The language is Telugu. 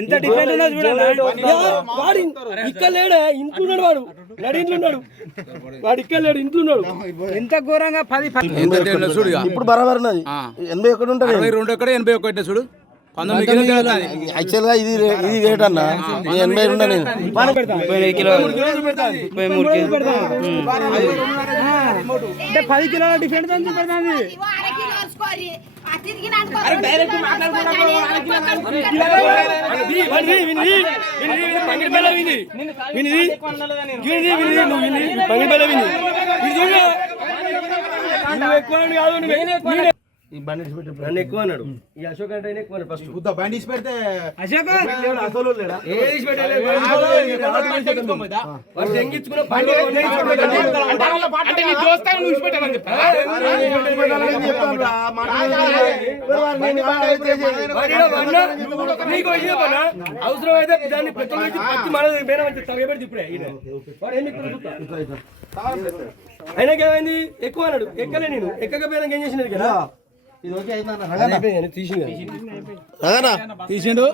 ఎంత డిఫరెంట్ ఉన్నా చూడండి. వాడు ఇక్కడ లేడే, ఇంట్లోన్నాడు. వాడు నడి ఇంట్లోన్నాడు. వాడు ఇక్కడ లేడు, ఇంట్లోన్నాడు. ఎంత ఘోరంగా 10 చూడు ఇప్పుడు బరాబర్ ఉన్నది. 81 ఉంటుంది, 22 ఎక్కడ 81 చూడు. 19 యాక్చువల్ గా ఇది రేట్ అన్న 82 నేను 10 కిలోల డిఫరెంట్ చూపెడుతుంది. ఈ బండి నన్ను ఎక్కువ అన్నాడు. ఈ అశోక్ అంటే ఎక్కువ ఫస్ట్ బండి పెడితే అశోక్ అసలు లేడా అవసరం అయితే దాన్ని ప్రతి ఇప్పుడే ఆయనకేమైంది ఎక్కువ అన్నాడు. ఎక్కలే నేను ఎక్కకపోయినా ఏం చేసినాడు కదా. ఇది ఓకే అయినా తీసిండు తీసిండు.